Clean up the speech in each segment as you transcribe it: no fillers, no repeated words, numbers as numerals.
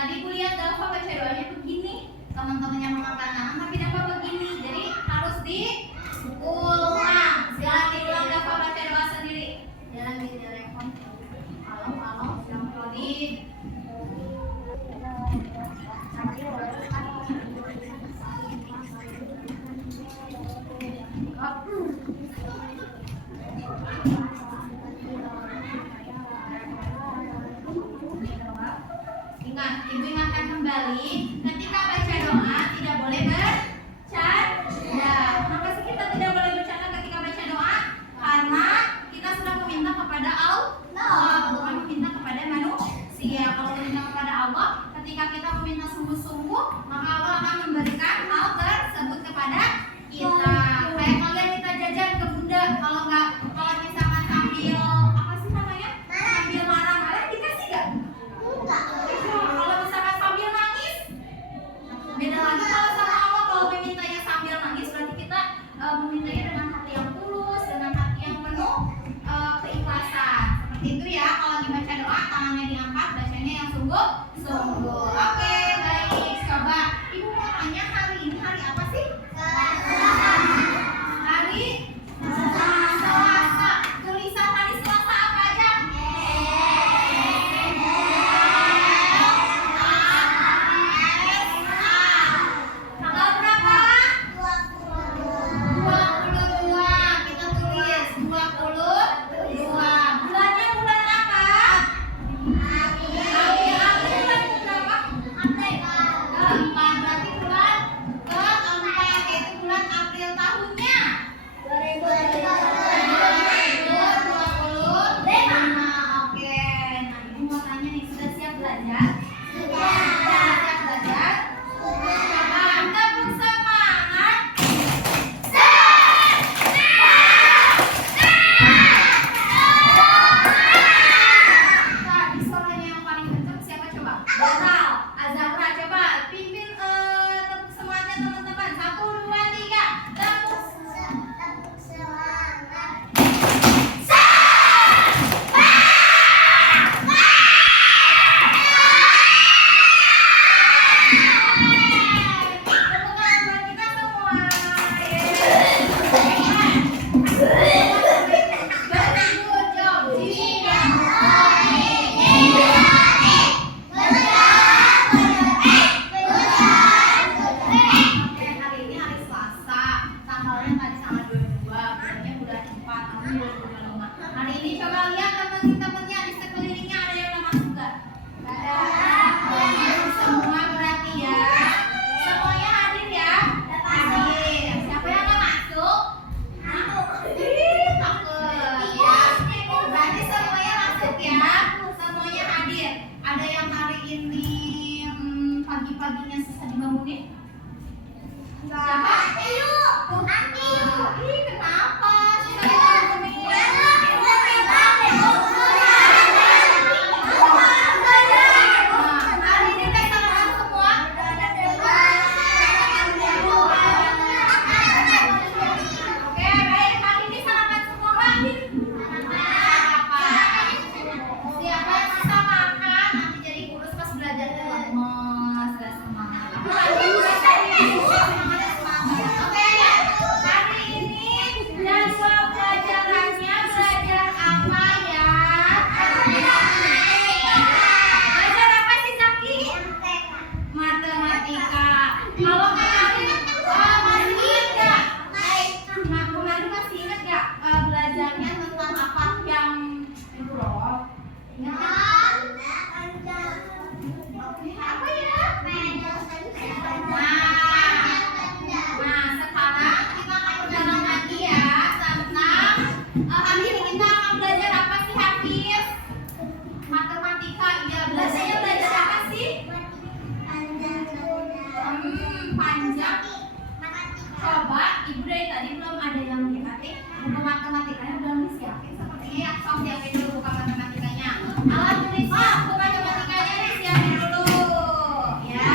Tadi Bu lihat Dava baca doanya begini. Teman-teman yang mengangkat tangan tapi Dava begini. Jadi harus diulang. Silakan diulang Dava baca doa sendiri. Jangan di telepon. Halo, silakan Rodin. Ingat, Ibu ingatkan kembali, ketika baca doa tidak boleh bercanda. Kenapa sih kita tidak boleh bercanda ketika baca doa? Karena kita sudah meminta kepada Allah, bukan meminta kepada manusia. Kalau meminta kepada Allah, ketika kita meminta sungguh-sungguh, maka Allah akan memberikan hal tersebut kepada kita. Kayak kalian minta jajan ke bunda, kalau misalkan sambil apa sih namanya? Sambil marah-marah dikasih gak? Kalau misalkan sambil nangis, beda lagi kalau sama Allah. Kalau memintanya sambil nangis, berarti kita memintanya dengan hati yang tulus, dengan hati yang penuh keikhlasan. Seperti itu ya. Kalau lagi baca doa, tangannya diangkat, bacanya yang sungguh-sungguh. Oke, baik. Coba Ibu mau tanya, hari ini hari apa sih? Hari Selasa. Tulisan hari Selasa apa aja? Tanggal berapa? 22. Kita tulis 22. Bulannya bulan apa? April. Bulan berapa? Keempat. Berarti bulan keempat, yaitu bulan April tahunnya 2025. Oke. Nah, Ibu mau tanya nih, sudah siap belajar? Siap belajar? Coba tepuk semangat. Tadi suaranya yang paling kencang siapa coba? Donal, Azahra, coba pimpin tepuk semangatnya teman-teman. 1, 2, 3. Tepuk tepukan buat kita semua. Very good job, Gina. Oke, hari ini hari Selasa. Tanggalnya tadi tanggal 22, bulannya bulan 4 tahun 2025. Hari ini coba lihat teman-temannya di sekelilingnya ada yang udah masuk nggak? Nggak ada. Semua berarti ya. Semuanya hadir ya? Hadir. Siapa yang nggak masuk? Ih, takut. Ya. Berarti semuanya masuk ya. Semuanya hadir. Ada yang hari ini pagi-paginya susah dibangunin? Siapa? Ih, kenapa? Susah dibangunin? Hari ini teh sarapan semua? Oke, baik. Hari ini sarapan semua, Pak? Sarapan. Siapa yang susah makan, nanti jadi kurus pas belajar tuh lemes, gak semangat. Oke, hari ini jadwal pelajarannya belajar apa ya? Belajar apa sih, Zaki? Matematika. Kalau kemarin masih ingat gak? Nah, kemarin masih ingat gak belajarnya tentang apa yang itu loh? Ingat gak? Apa ya? Nah, sekarang kita akan ulang lagi ya tentang hari ini kita akan belajar apa sih, Hafiz? Matematika. Iya, belajar apa sih? Panjang. Coba Ibu dari tadi belum ada yang diketik. Buku matematikanya belum disiapin sepertinya ya. Sok siapin dulu buku matematikanya. Alat tulisnya buku matematikanya disiapin dulu ya.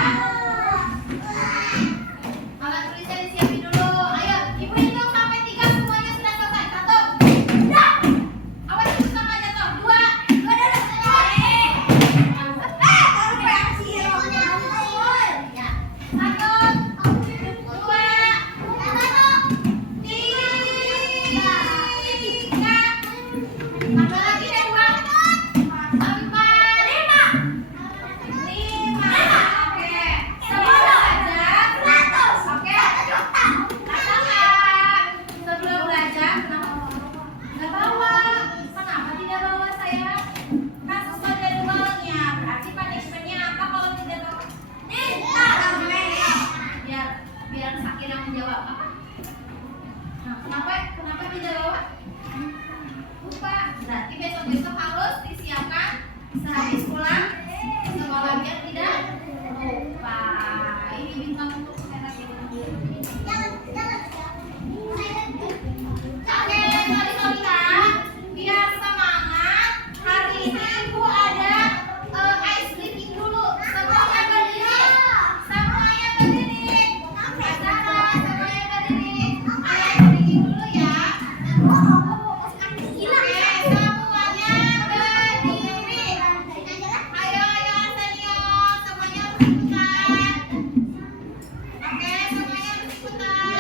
bintang untuk merah ini. Oke, sorry biar semangat. Hari ini ibu ada ice lifting dulu. Semuanya berdiri. Semuanya berdiri. Azara, semuanya berdiri. Ice lifting dulu ya. Oke, semuanya berdiri. Ayo senior, semuanya harus ikutan. Oke, semuanya harus ikutan.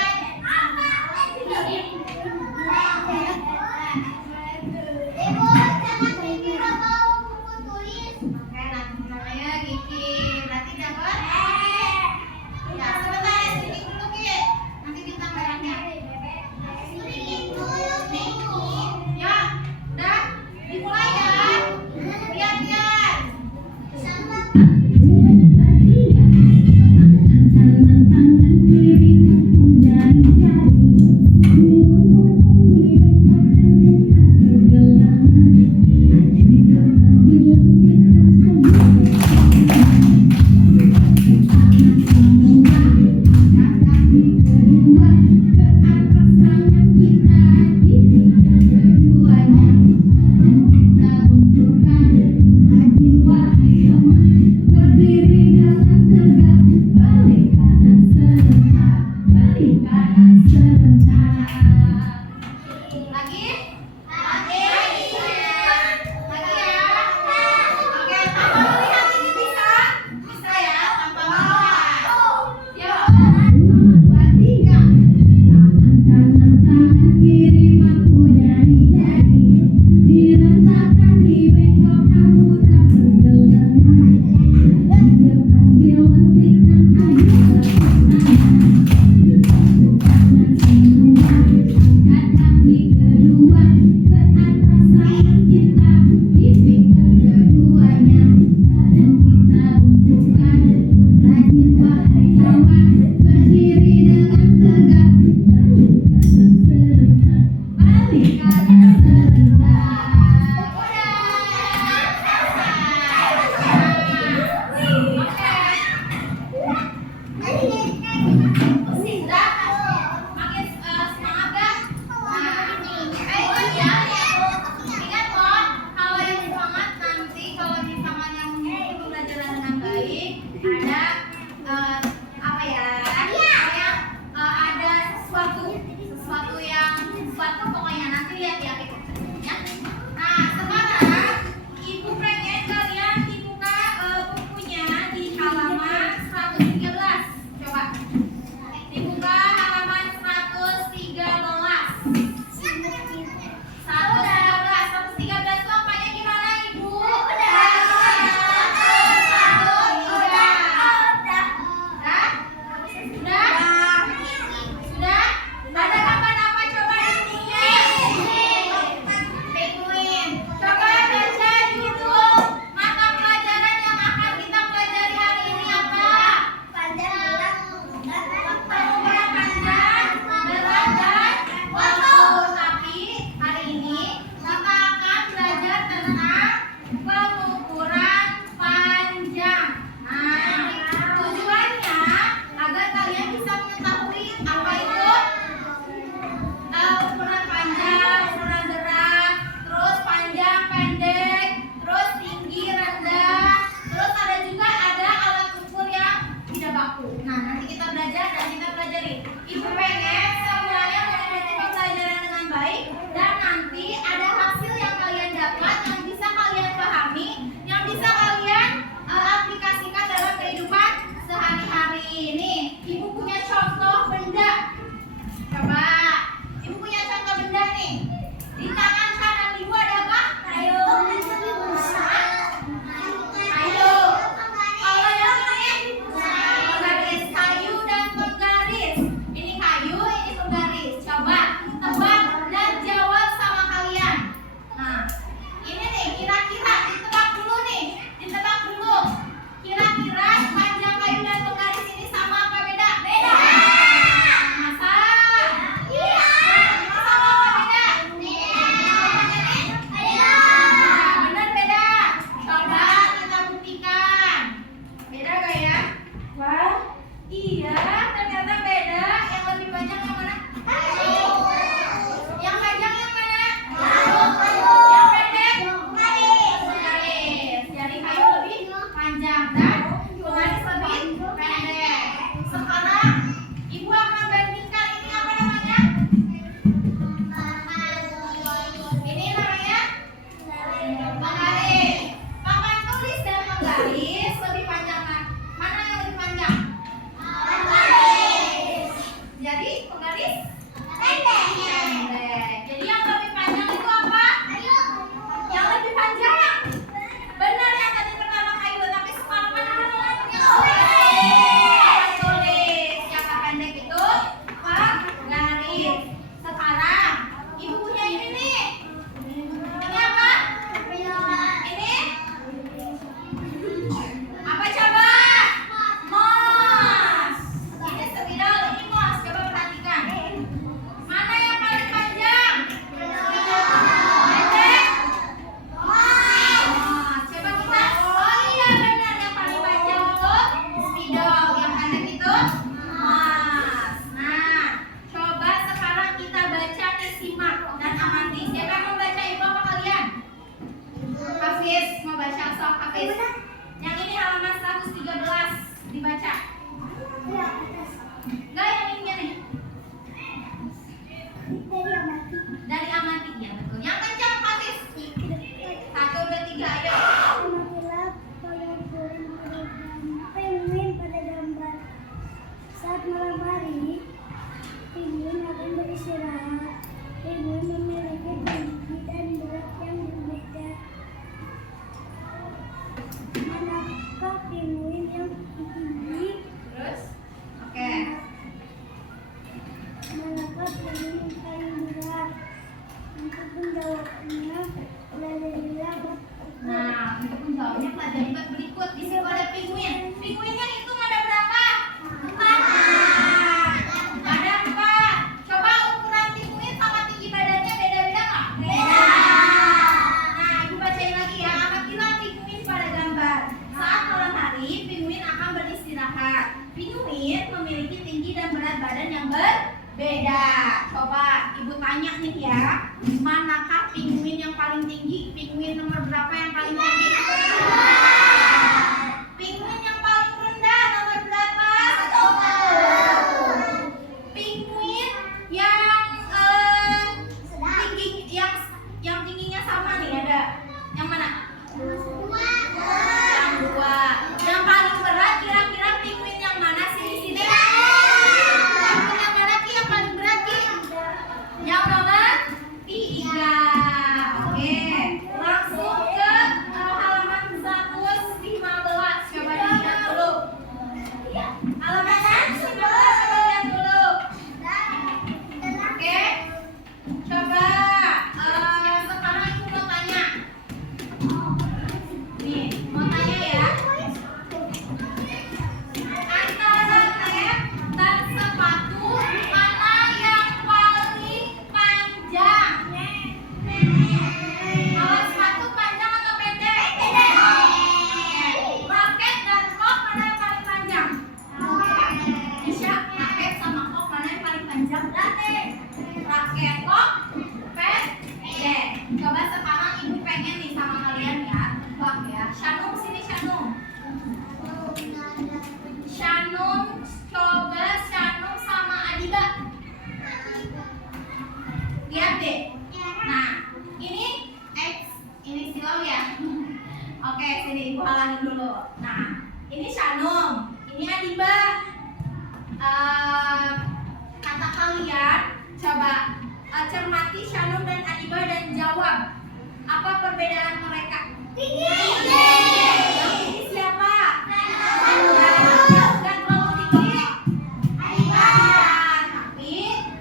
istirahat. Pinguin memiliki tinggi dan berat badan yang berbeda. Coba ibu tanya nih ya, manakah pinguin yang paling tinggi? Pinguin nomor berapa yang paling tinggi? Pinguin yang paling rendah nomor berapa? Pinguin yang tinggi yang tingginya sama nih ada yang mana? Yang dua. Yang paling berat kira-kira pinguin yang mana sih di sini? Pinguin yang mana Ki yang paling berat Ki? Yang nomor 3. Oke, langsung ke halaman 115. Coba dilihat dulu. Halaman 115 coba lihat dulu. Oke, coba sekarang aku mau tanya. Nih, mau tanya ya. Antara rep dan sepatu mana yang paling panjang? Kalau sepatu panjang atau pendek? Raket dan kok mana yang paling panjang? Isya, raket sama kok mana yang paling panjang? Raket kok pendek. Coba sekarang ibu pengen nih sama kalian ya. Bak ya. Shanum sini Shanum. Shanum, coba Shanum sama Adiba. Lihat deh. Nah, ini silau ya. Oke, sini ibu halangin dulu. Nah, ini Shanum, ini Adiba. Kata kalian, coba cermati Shanum dan Adiba dan jawab apa perbedaan mereka. Yang tinggi siapa? Dan terlalu tinggi? Adiba. Tapi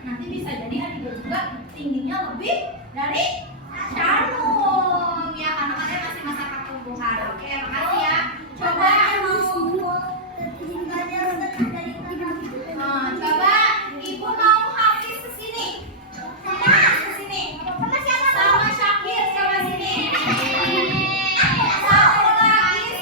nanti bisa jadi Adiba juga tingginya lebih dari Shanum ya, karena kalian masih masa pertumbuhan. Oke, makasih ya. Coba coba ibu mau Hafiz ke sini. Ke sini. Sama Syakir coba sini. Satu lagi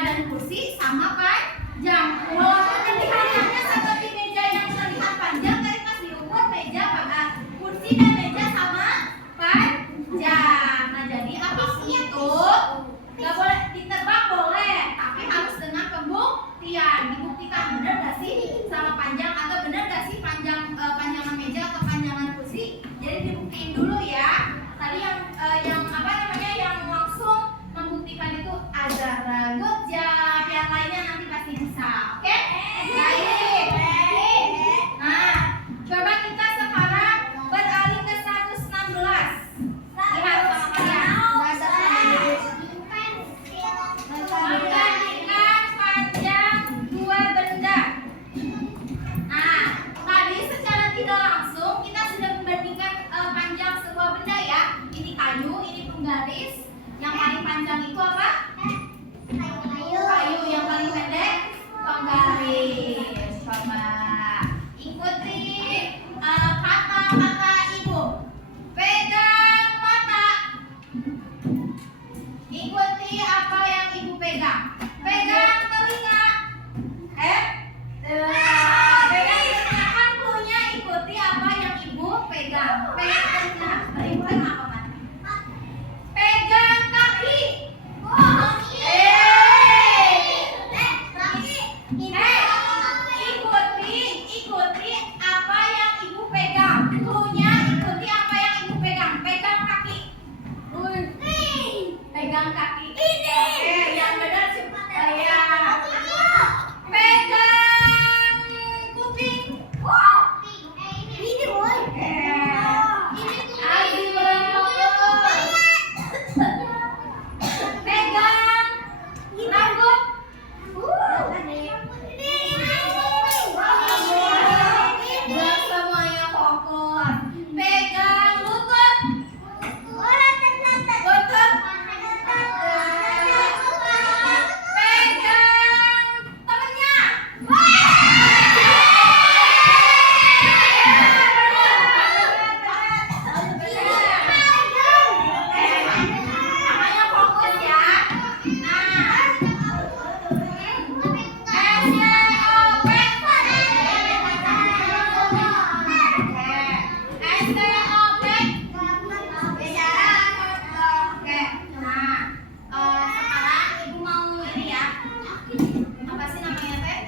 dan kursi sama panjang. Walaupun ketinggiannya seperti meja yang terlihat panjang, tapi pas diukur meja kursi dan meja sama panjang. Nah, jadi apapun itu nggak boleh ditebak, boleh, tapi harus dengan pembuktian. Dibuktikan benar nggak sih sama panjang, atau benar nggak sih panjangan meja atau panjangan kursi. Jadi dibuktiin dulu ya. Tadi yang apa namanya yang langsung membuktikan itu Azara. Good job. Yang lainnya nanti pasti bisa. Oke? Baik. Nah, coba kita sekarang beralih ke 116. Lihat sama kalian. Membandingkan panjang dua benda. Nah, tadi secara tidak langsung kita sudah membandingkan panjang sebuah benda ya. Ini kayu, ini penggaris. Yang paling panjang itu apa? Kayu. Yang paling pendek penggaris. Coba ikuti kata-kata ibu. Pegang mata. Ikuti apa yang ibu pegang. Pegang telinga. Pegang telinga, kan cluenya ikuti apa yang ibu pegang. Pegang telinga. Ibu pegang apa, Mat? Pegang kaki. Ikuti apa yang ibu pegang. Cluenya ikuti apa yang ibu pegang. Pegang kaki. Pegang kaki. Yang benar ya. Pegang kuping. Ini boy. Ini belum fokus. Pegang rambut. Belum semuanya fokus. Pegang lutut. Lutut. Pegang temennya. Namanya fokus ya. Nah, sekarang ibu mau ini ya. Apa sih namanya teh?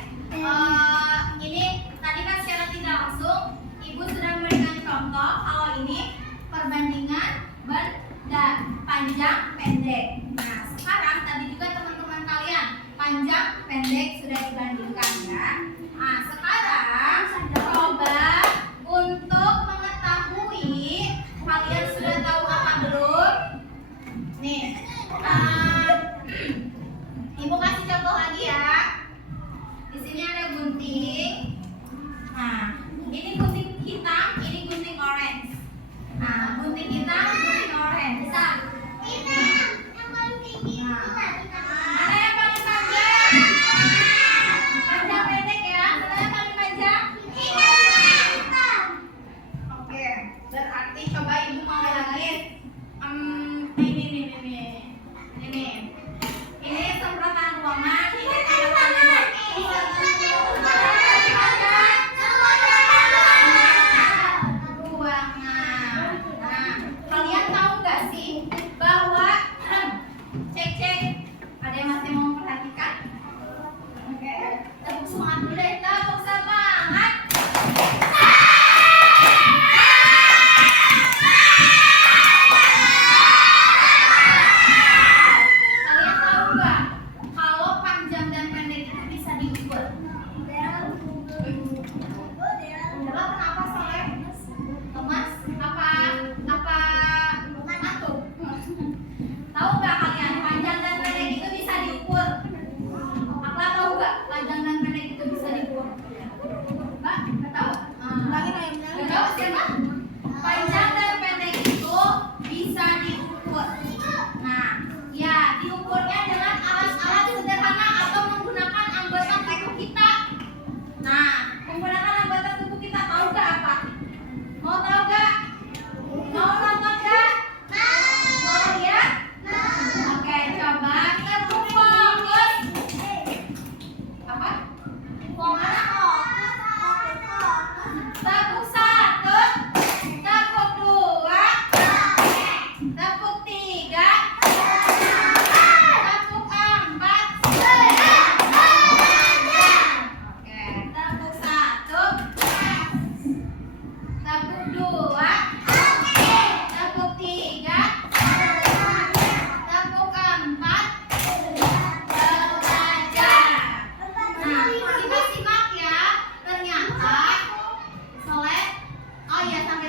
Ini tadi kan secara tidak langsung ibu sudah memberikan contoh kalau ini perbandingan benda panjang pendek. Nah, sekarang tadi juga teman-teman kalian panjang pendek sudah dibandingkan ya. Nah, sekarang coba untuk mengetahui kalian sudah tahu apa belum? Nih, ibu kasih contoh lagi ya. Di sini ada gunting. Nah, ini gunting hitam, ini gunting orange. Nah, gunting hitam, gunting orange. Nah, mana yang paling panjang? Panjang pendek ya. Mana yang paling panjang? Oke, berarti coba ibu mau lagi. Ini semprotan ruangan. Ini semprotan ruangan. Nah, kalian tahu nggak sih bahwa cek ada yang masih mau memperhatikan? Oke, tepuk semangat dulu deh, tepuk semangat.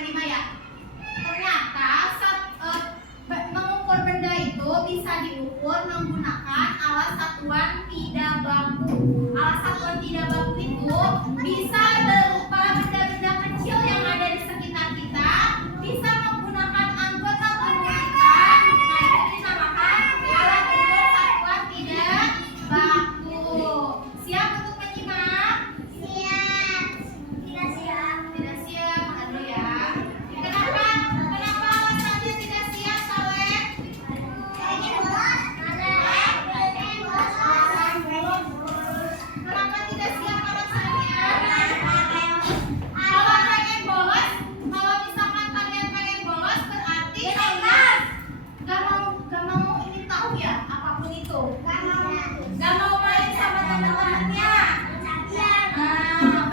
menimba ya. Ternyata mengukur benda itu bisa diukur menggunakan alat satuan tidak baku. Alat satuan tidak baku itu bisa berupa benda-benda kecil yang ada di sekitar kita, bisa menggunakan anggota tubuh kita. Nah, itu dinamakan alat ukur satuan tidak baku. Siap untuk menyimak? Siap. Tidak siap. Tidak siap. Makan dulu ya. Kenapa alasannya tidak siap, Saleh? Kenapa tidak siap alasannya? Kalau pengen bolos, kalau misalkan kalian pengen bolos berarti kalian gak mau ingin tahu ya apapun itu. Gak mau main sama teman-temannya.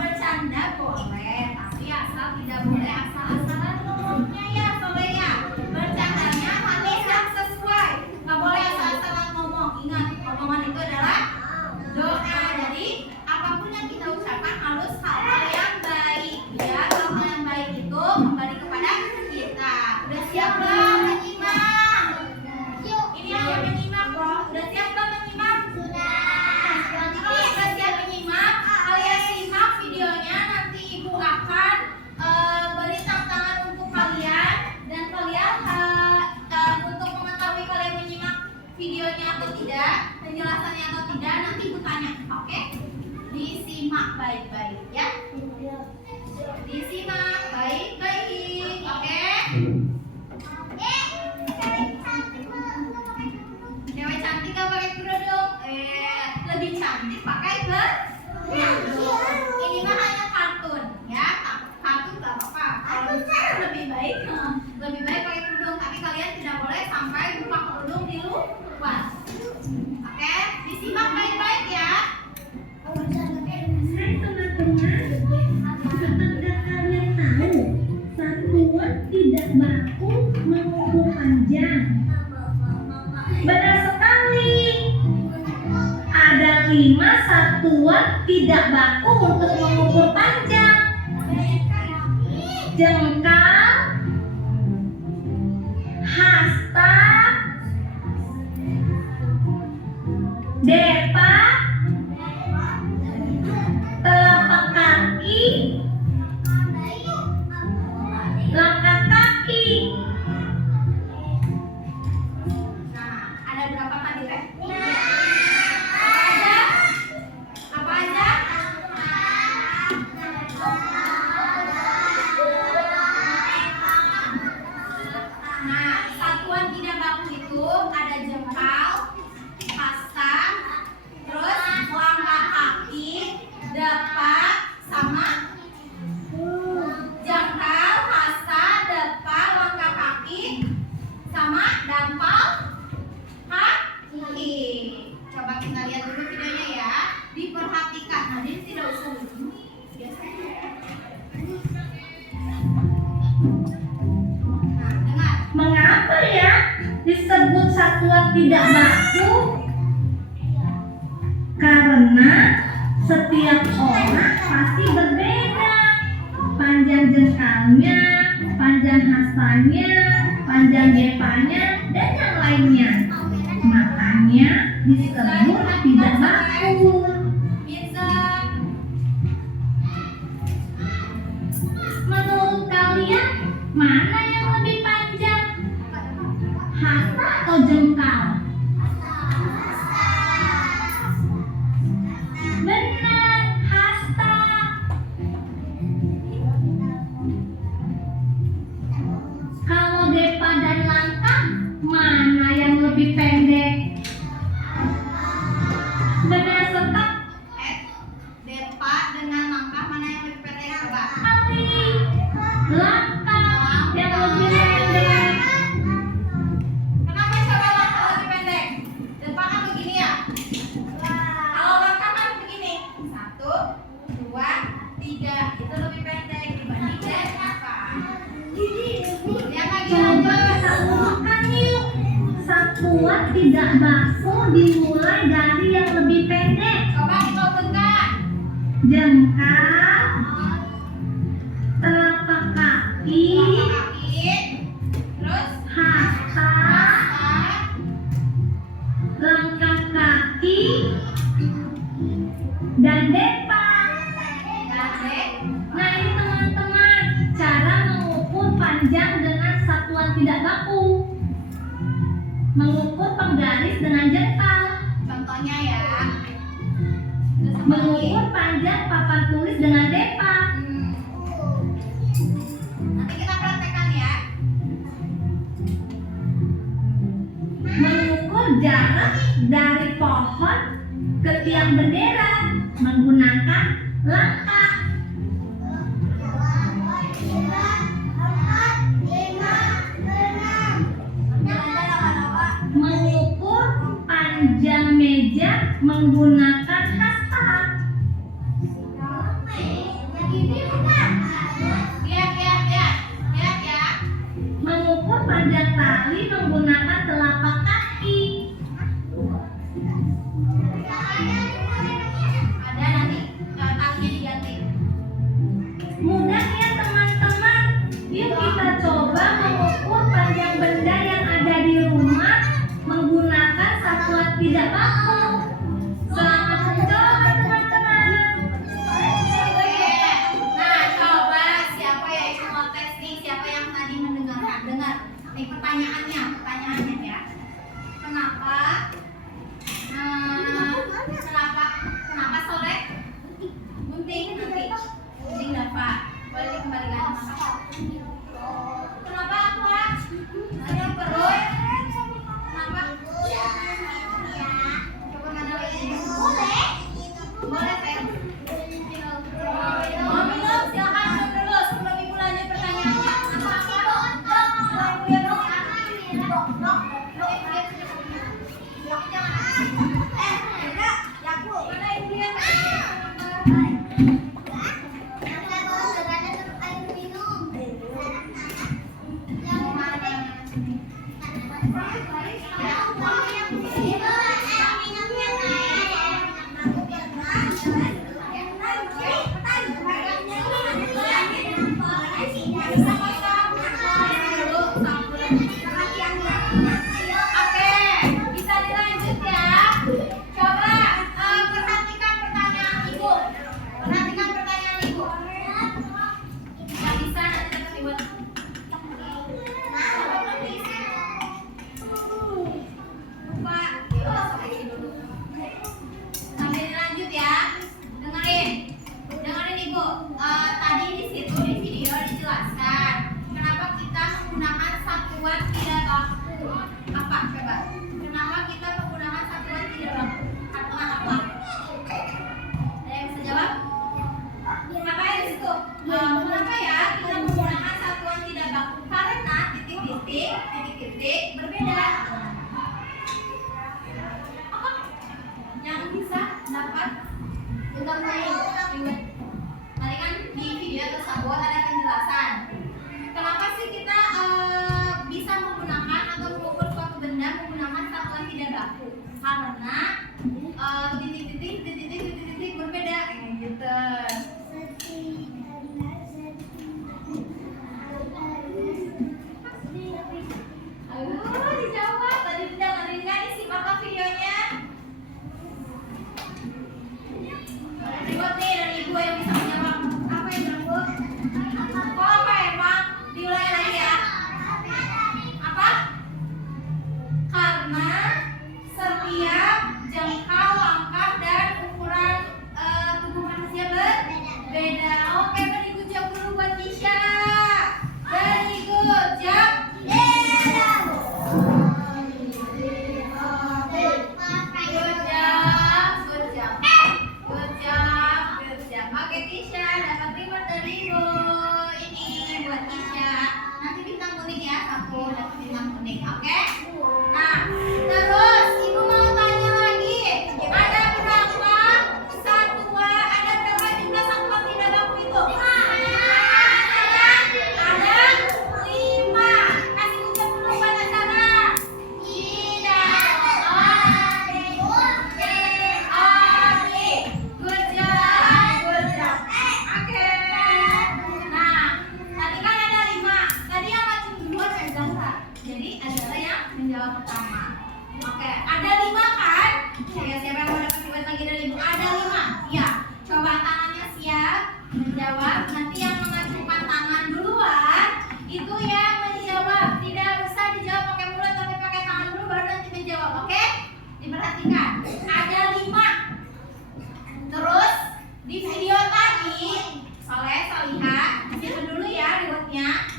Bercanda boleh, tapi asal tidak boleh asal-asalan ngomongnya ya, Soleh ya. Bercandanya harus yang sesuai. Gak boleh asal-asalan ngomong. Ingat, omongan itu adalah doa. Jadi apapun yang kita ucapkan harus hal-hal yang baik. Ya, hal-hal yang baik itu kembali kepada kita. Udah siap belum menyimak? Ini aja menyimak kok. Udah siap belum menyimak? Kalau sudah siap menyimak, kalian simak videonya. Nanti ibu akan beri tantangan untuk kalian, dan kalian untuk mengetahui kalian menyimak videonya atau tidak, penjelasannya atau tidak, nanti ibu tanya, oke? Disimak baik-baik ya. Disimak baik-baik, oke? Cewek cantik gak pakai kerudung? Lebih cantik pakai kerudung. Ini mah hanya kartun ya, kartun gak apa-apa. Kalau lebih baik pakai kerudung, tapi kalian tidak boleh sampai buka kerudung di luar. Oke, disimak baik-baik ya. Hai teman-teman, apakah kalian tahu satuan tidak baku mengukur panjang? Benar sekali. Ada 5 satuan tidak baku untuk mengukur panjang. Jengkal, hasta, depa, telapak kaki, langkah kaki. Nah, ada berapa tadi, Rek? Apa aja? Apa aja? Nah, satuan tidak baku itu ada jengkal, hasta, terus langkah kaki, depa, sama jengkal, hasta, depa, langkah kaki, sama dampal kaki. Coba kita lihat dulu videonya ya. Diperhatikan. Nah, ini tidak usah lucu. Biasa aja. Nah, dengar. Mengapa ya disebut satuan tidak baku? Karena setiap orang pasti berbeda. Panjang jengkalnya, panjang hastanya, panjang depanya, dan yang lainnya. Makanya disebut tidak baku. Bisa. Menurut kalian, mana yang lebih panjang? Hasta atau jengkal? Benar, hasta. Kalau depa dan langkah, mana yang lebih pendek? Benar sekali. Depa dengan langkah mana yang lebih pendek, coba? Langkah yang lebih pendek. Kenapa coba langkah lebih pendek? Depa kan begini ya. Kalau langkah kan begini. 1, 2, 3. Itu lebih pendek dibanding depa. Yang lagi Coba kita urutan yuk. Satuan tidak baku dimulai dari yang lebih pendek. coba kita urutkan. Jengkal, telapak kaki, Yakin. Terus hasta, langkah kaki, dan depan. Nah ini teman-teman, cara mengukur panjang dengan satuan tidak baku. Mengukur penggaris dengan jengkal. Contohnya ya. Terus apa lagi? Mengukur panjang papan tulis dengan depa. Nanti kita praktekkan ya. Mengukur jarak dari pohon ke tiang bendera menggunakan langkah. Mengukur panjang meja menggunakan hasta. Lihat ya. Mengukur panjang tali menggunakan telapak kaki. Ada nanti talinya diganti. Mudah ya teman-teman. Yuk kita coba mengukur panjang benda yang ada di rumah menggunakan satuan tidak baku. Selamat mencoba teman-teman. Nah, coba siapa yang ikut ngetes nih? Siapa yang tadi mendengarkan? Dengar. Nih pertanyaannya ya. Kenapa? Kenapa sore? Gunting nanti. Gunting dapat. Boleh dikembalikan sama kakak. Kenapa aqua? Ada perut? Kenapa? Coba mana lagi? Boleh. Boleh, Teh. Mau minum? Silakan minum dulu sebelum ibu lanjut pertanyaannya. Oke, bisa dilanjut ya. Coba perhatikan pertanyaan ibu. Nggak bisa nanti kita buat. Lupa. Sambil dilanjut ya. Dengerin ibu. Tadi di situ di video dijelaskan kenapa kita menggunakan satuan tidak baku. Apa coba? Kenapa kita menggunakan satuan tidak baku? Apa? Ada yang bisa jawab? Kenapa ya di situ? Kenapa ya kita menggunakan satuan tidak baku? Karena titik-titik berbeda. Apa? Yang bisa dapat bentar kuning. Tadi kan di video tersebut ada penjelasan. Kenapa sih kita bisa menggunakan atau mengukur suatu benda menggunakan satuan tidak baku? Karena titik-titik berbeda kayak gitu. Aduh, dijawab. Tadi dengerin nggak nih simak videonya? Ribut nih dari ibu yang bisa menjawab. Apa yang ribut? Oh, apa emang? Diulangi lagi ya. Apa? Karena setiap jengkal, langkah, dan ukuran tubuh manusia berbeda. Oke, very good job dulu buat Kisha. Very good job. Good job. Oke, Kisha dapat reward dari ibu. Ini buat Kisha. Nanti bintang kuning ya, satu dapat bintang kuning. Oke? Nah, terus ibu mau tanya lagi. Ada berapa jumlah satuan tidak baku itu? Ada 5. Kasih ucap dulu buat Azara. Good job. Oke. Nah, tadi kan ada 5. Tadi yang nggak pertama. Oke, ada 5 kan? Ya, siapa yang mau dapat reward lagi dari ibu? Ada 5. Ya, coba tangannya siap menjawab. Nanti yang mengacungkan tangan duluan itu yang menjawab. Tidak usah dijawab pakai mulut tapi pakai tangan dulu baru nanti menjawab. Oke? Diperhatikan. Ada 5. Terus di video tadi Solihah, simpen dulu ya rewardnya.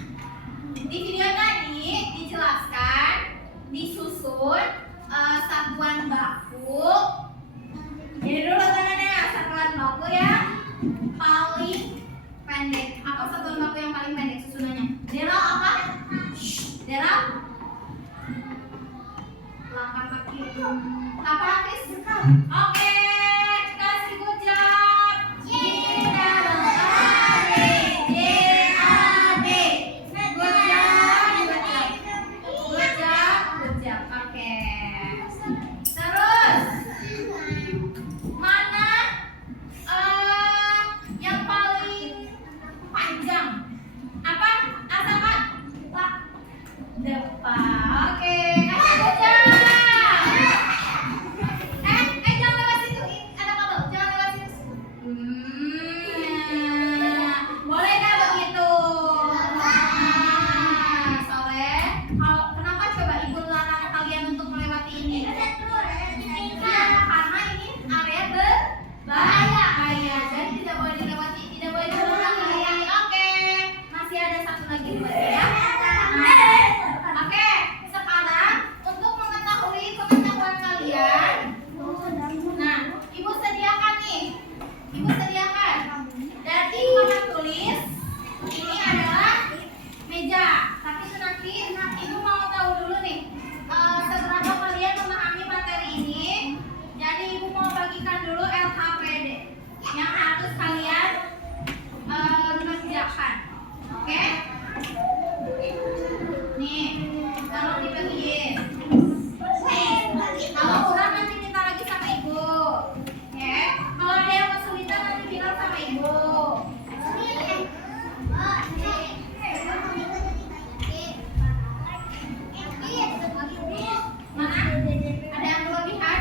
Di video tadi dijelaskan disusun satuan baku. Jadi dulu tangannya satuan baku yang paling pendek. Apa satuan baku yang paling pendek susunannya? Dera apa? Dera? Langkah kaki. Apa Hafiz? Oke, kasih good job. Oke. Terus mana yang paling panjang? Apa? Asapa? Depan. Oke, kasih good job. Jangan lewat situ. Ada kabel. Jangan lewat situ. Boleh nggak begitu? Soleh, kalau kenapa coba ibu larang kalian untuk melewati ini? Karena ini area berbahaya. Jadi tidak boleh dilewati, tidak boleh dilewati. Oke, masih ada satu lagi buat ya. Oke, sekarang untuk mengetahui pengetahuan kalian, nah, ibu sediakan nih. Ibu sediakan. Dan ibu akan tulis ini adalah meja. Tapi nanti ibu mau tahu dulu nih seberapa kalian memahami materi ini. Jadi ibu mau bagikan dulu LHPD yang harus kalian kerjakan. Oke? Nih, kalau dibagiin. Kalau kurang nanti minta lagi sama ibu. Oke? Kalau ada yang kesulitan nanti bilang sama ibu. Mana? Ada yang kelebihan?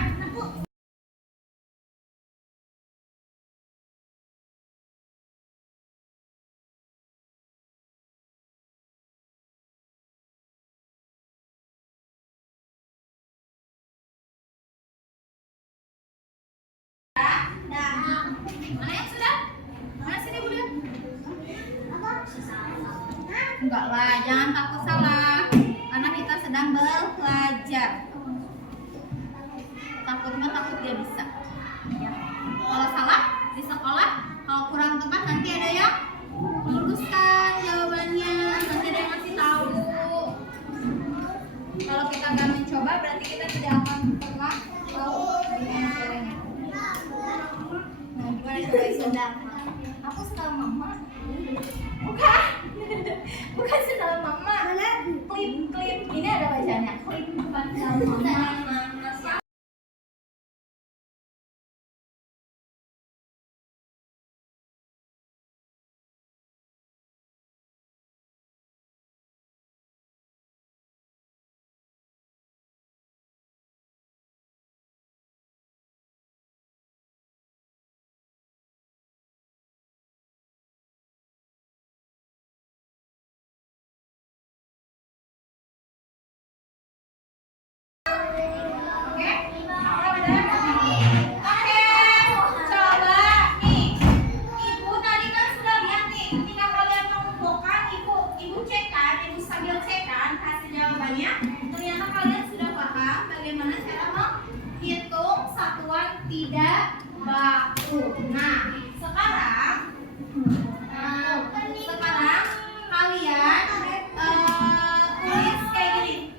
Mana yang sudah? Mana sini Bunda? Enggak lah, jangan takut salah. Karena kita sedang belajar. Takutnya takut dia bisa. Ya. Kalau salah di sekolah, kalau kurang tepat nanti ada yang meluruskan jawabannya. Nanti ada yang ngasih tahu. Kalau kita nggak mencoba, berarti kita tidak akan pernah tahu gimana caranya. Nah, gimana coba sedang? Aku sendal mama. Bukan. Bukan sendal mama. Klip. Ini ada bacanya. Klip bukan sendal mama. Tidak baku. Nah, sekarang kalian tulis kayak gini.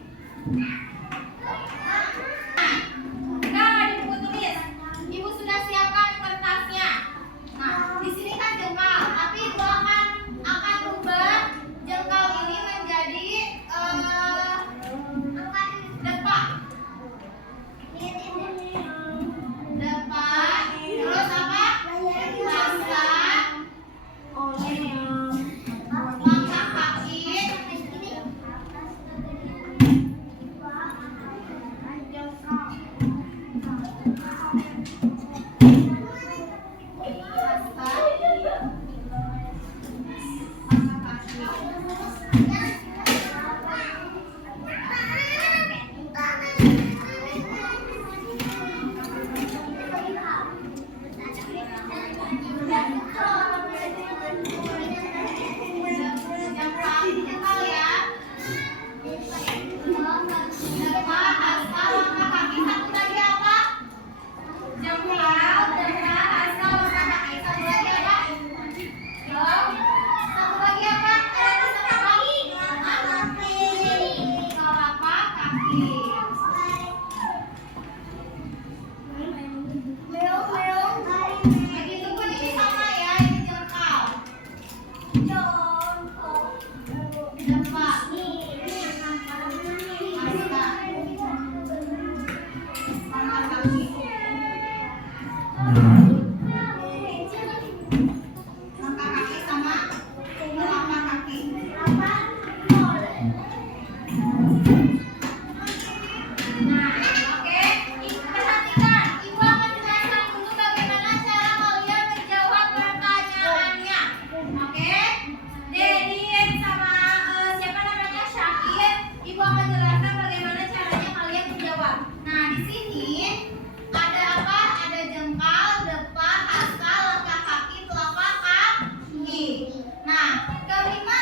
Nah, di buku tulis, ibu sudah siapkan kertasnya. Nah, di sini kan jengkal, tapi ibu akan rubah jengkal ini menjadi depak. Depan, terus apa? Rasa. menjelaskan bagaimana caranya kalian menjawab. Nah, di sini ada apa? Ada jengkal, depa, hasta, langkah kaki, telapak kaki. Nah, kelima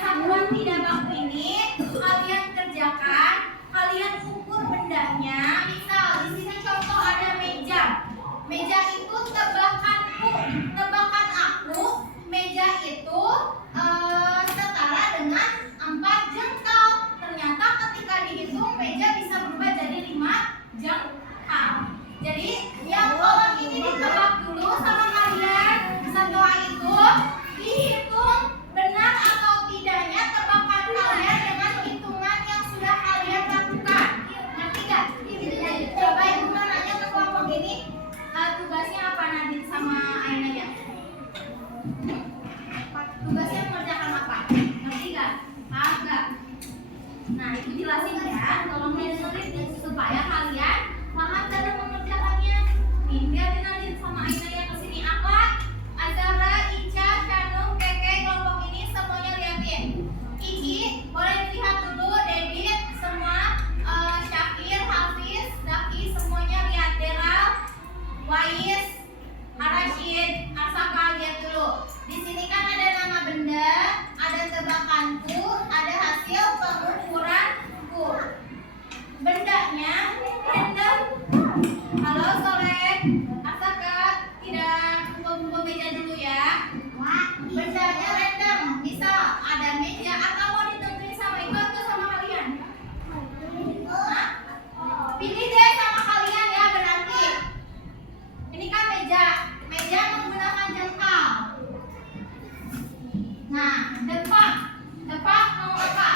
satuan tidak baku ini kalian kerjakan, kalian ukur bendanya. Misal di sini contoh ada meja. Meja itu tebakanku, tebakan aku, meja itu setara dengan 4 jengkal. Ternyata ketika dihitung meja bisa berubah jadi 5 jengkal. Jadi yang kolom ini ditebak dulu sama kalian. Setelah itu dihitung benar atau tidaknya tebakan kalian dengan hitungan yang sudah kalian lakukan. Ngerti gak? Coba ibu nanya ke kelompok ini, tugasnya apa Nadine sama Ainaya? Tugasnya mengerjakan apa? Ngerti gak? Paham gak? Nah, itu jelasin ya. Tolong dengerin supaya kalian paham dalam mengerjakannya. Nih, lihatin Nadine sama Ainaya kesini. Apa? Azara, Ica, Shanung, Keke, kelompok ini semuanya lihatin. Iki, boleh dilihat dulu. David, semua. Syakir, Hafiz, Daki, semuanya lihat. Deral, Wais, Arashid, Arsaka, lihat dulu. Di sini kan ada nama benda, ada tebakanku, ada hasil pengukuranku. Bendanya random. Halo Soleh, Arsaka, tidak buka meja dulu ya. Bendanya random. Bisa ada meja atau mau ditentuin sama ibu atau sama kalian? Hah? Pilih deh sama kalian ya berarti. Ini kan meja. Meja menggunakan jengkal. Nah, depak. Depak mau apa?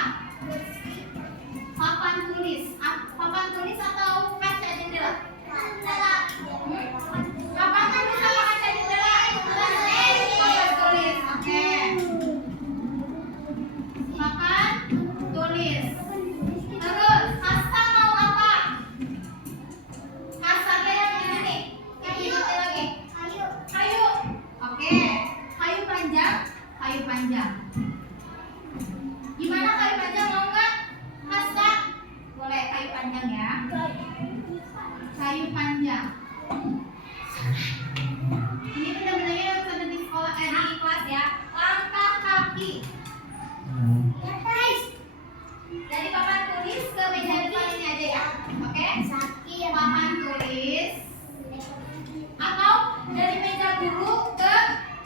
Papan tulis. Papan tulis atau kaca jendela? Papan tulis sama kaca jendela? Papan tulis. Oke. Papan tulis. Terus, hasta mau apa? Hastanya yang ini nih. Yang ingatnya lagi. Kayu. Oke. Kayu panjang. Kayu panjang. Gimana kayu panjang, mau nggak? Hasta? Boleh kayu panjang ya. Kayu panjang. Ini benda-bendanya yang ada di sekolah, di kelas ya. Langkah kaki. Dari papan tulis ke meja depan ini aja ya. Oke? Papan tulis. Atau dari meja guru ke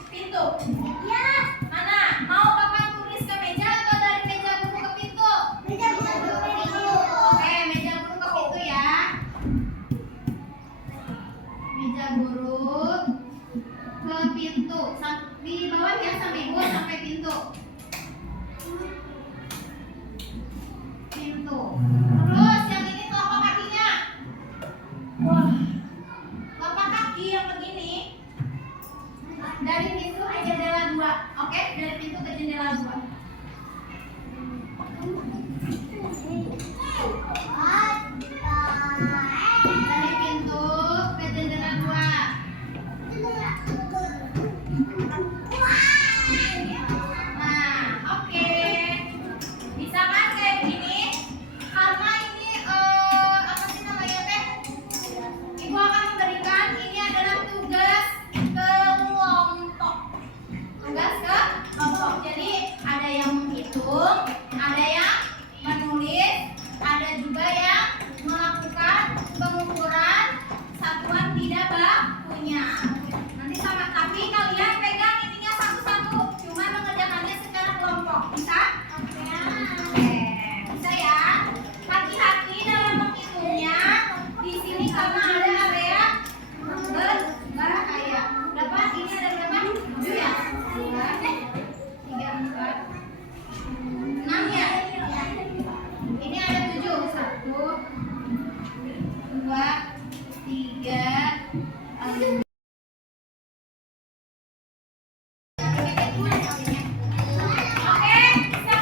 pintu. Mana? Mau papan tulis ke meja atau dari meja guru ke pintu? Oke, meja guru ke pintu ya. Meja guru ke pintu. Di bawah ya sampai ibu sampai pintu. Pintu. Terus yang ini telapak kakinya. Wah. Telapak kaki yang begini. Dari pintu ke jendela 2. Oke, dari pintu ke jendela 2. Dari pintu ke jendela 2. Nah, oke. Bisa kan kayak gini? Karena ini apa sih namanya teh? Ibu akan memberikan ini adalah tugas kelompok. Tugas kelompok. Jadi ada yang menghitung, ada yang menulis, ada juga yang melakukan pengukuran satuan tidak bakunya. Nanti sama, tapi kalian pegang ininya satu-satu, cuma mengerjakannya secara kelompok. Bisa? Oke, bisa ya. Hati-hati dalam menghitungnya. Di sini karena ada area berbahaya. Berapa? Ini ada berapa? 7 ya? 2, 3, 4, 6 ya? Ini ada 7. 1, 2, 3, 4. Oke, bisa?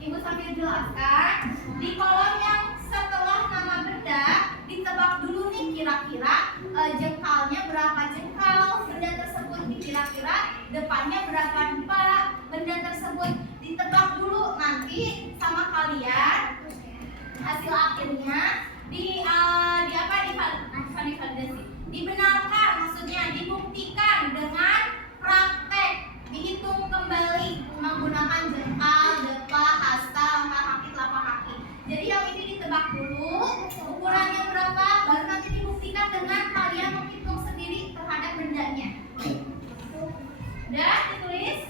Ibu sambil jelaskan. Di kolom yang setelah nama benda ditebak dulu nih kira-kira jengkalnya berapa jengkal benda tersebut, kira-kira depannya berapa depak benda tersebut, ditebak dulu. Nanti sama kalian hasil akhirnya di apa divalidasi, dibenarkan, maksudnya dibuktikan dengan praktek, dihitung kembali menggunakan jengkal, depak, hasta, langkah kaki, telapak kaki. Jadi yang ini ditebak dulu ukurannya berapa, baru nanti dibuktikan dengan kalian menghitung sendiri terhadap bendanya. Udah ditulis?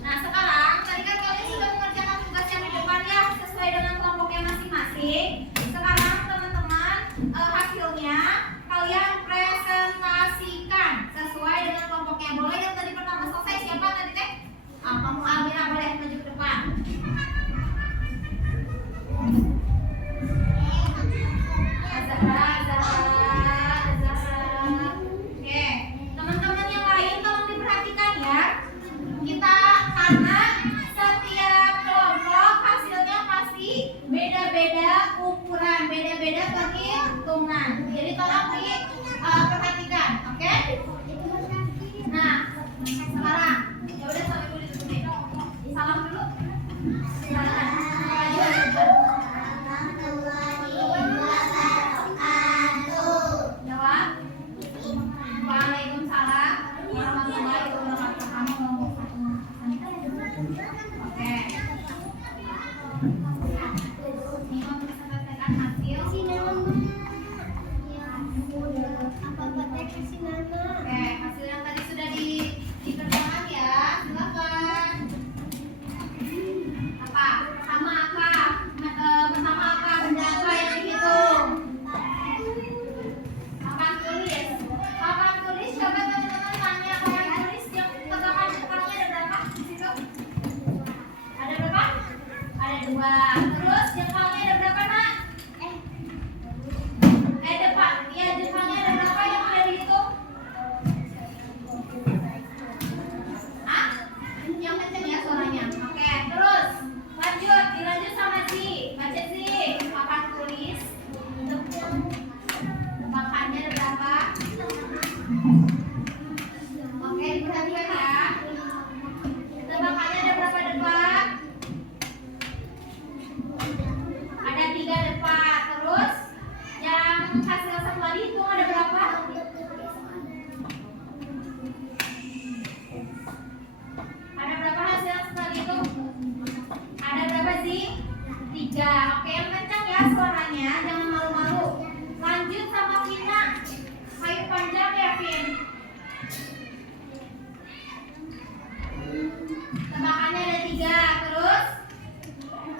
Nah sekarang tadi kan kalian sudah mengerjakan tugas yang di depan ya, sesuai dengan kelompoknya masing-masing. Sekarang teman-teman hasilnya kalian presentasikan sesuai dengan kelompoknya. Boleh yang tadi pertama selesai siapa tadi teh? Kamu Amira boleh maju ke depan. Oke, teman-teman yang lain tolong diperhatikan ya. Kita karena setiap kelompok hasilnya pasti beda-beda ukuran, beda-beda perhitungan. Jadi tolong diperhatikan, oke? Nah, sekarang ya udah sampai dulu dulu. Salam dulu. Jawab. Waalaikumsalam warahmatullahi wabarakatuh. Oke. Ini mempresentasikan hasil. Oke, hasil yang tadi sudah dikerjakan ya. Silakan. Apa? Pertama apa? Pertama apa? Benda apa yang dihitung? Papan tulis. Papan tulis. Coba teman-teman tanya papan tulis yang tebakan depannya ada berapa di situ? Ada berapa? Ada 2. Terus jengkalnya ada berapa nak? Depan. Iya jengkalnya ada berapa yang udah dihitung? Yang kenceng ya suaranya. Oke, terus lanjut, dilanjut sama Zi. Baca Zi, papan tulis. Tebakannya ada berapa? Oke, diperhatikan ya. Tebakannya ada berapa depan? Ada 3 depan. Terus yang hasil setelah dihitung ada berapa? Ada berapa hasil setelah dihitung? Ada berapa sih? 3. Oke, yang kencang ya suaranya, jangan malu-malu. Lanjut sama Vina. Ayo panjang ya, Vin. Tebakannya ada 3. Terus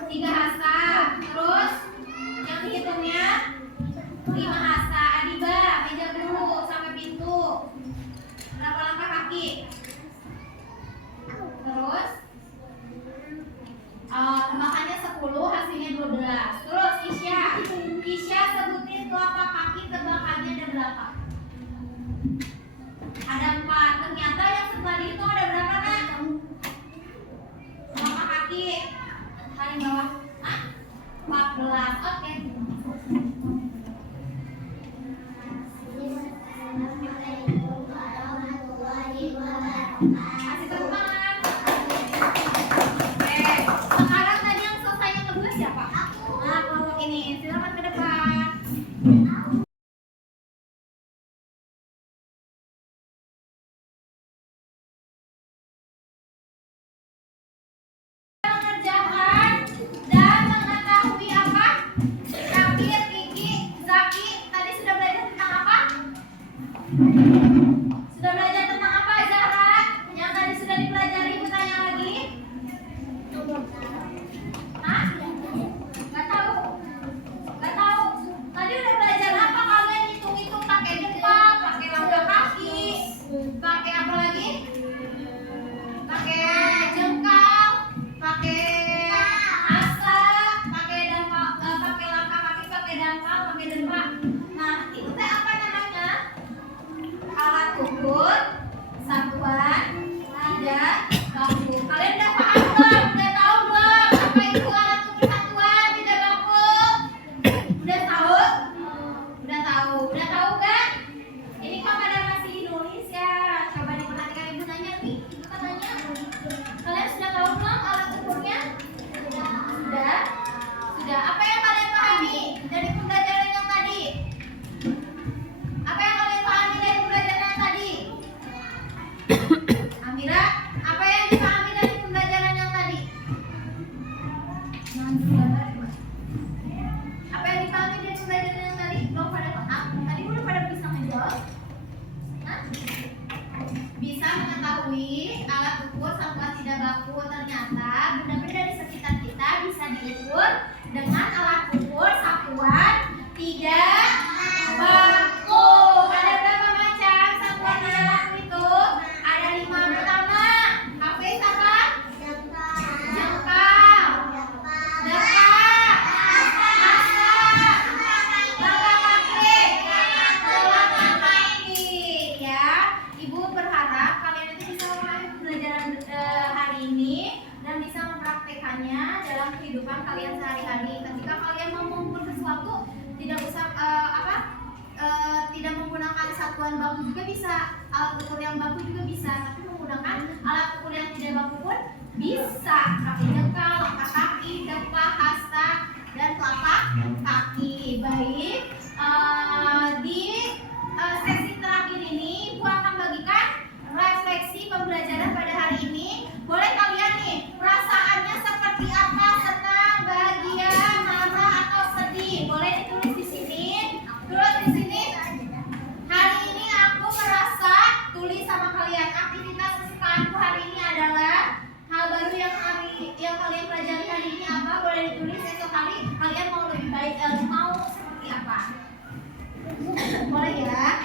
3 hasta. Terus yang dihitungnya 5 hasta. Adiba, meja dulu sampai pintu. Berapa langkah kaki? Terus tebakannya 10, hasilnya 12. Terus Isya sebutin telapak kaki tebakannya ada berapa? Ada 4. Ternyata yang setelah itu ada berapa nak? Telapak kaki paling bawah. 14. Oke. Kasih tepuk tangan. Oke. Sekarang tadi yang selesai yang kedua siapa? Nah, kelompok ini silakan ke depan. baku. Ternyata benda-benda di sekitar kita bisa diukur dengan alat ukur satuan tidak baku. Ada berapa macam satuan tidak baku itu? Ada 5. Pertama, Hafiz apa? Jengkal, dekat, telapak kaki, ya. Ibu berharap kalian itu bisa memahami pembelajaran hari ini dan bisa mempraktekannya dalam kehidupan kalian sehari-hari. Ketika kalian mau mengukur sesuatu, tidak usah tidak menggunakan satuan baku juga bisa, alat ukur yang baku juga bisa, tapi menggunakan alat ukur yang tidak baku pun bisa. Kaki jengkal, langkah kaki, depak, hasta, dan telapak kaki. Baik, di sesi terakhir ini Ibu akan bagikan refleksi pembelajaran pada hari ini. Boleh kalian nih, perasaannya seperti apa? Senang, bahagia, marah, atau sedih? Boleh ditulis di sini. Tulis di sini. Hari ini aku merasa, tulis sama kalian. Aktivitas kesukaanku hari ini adalah hal baru yang kalian pelajari hari ini apa? Boleh ditulis. Esok hari kalian mau lebih baik, mau seperti apa? Boleh ya?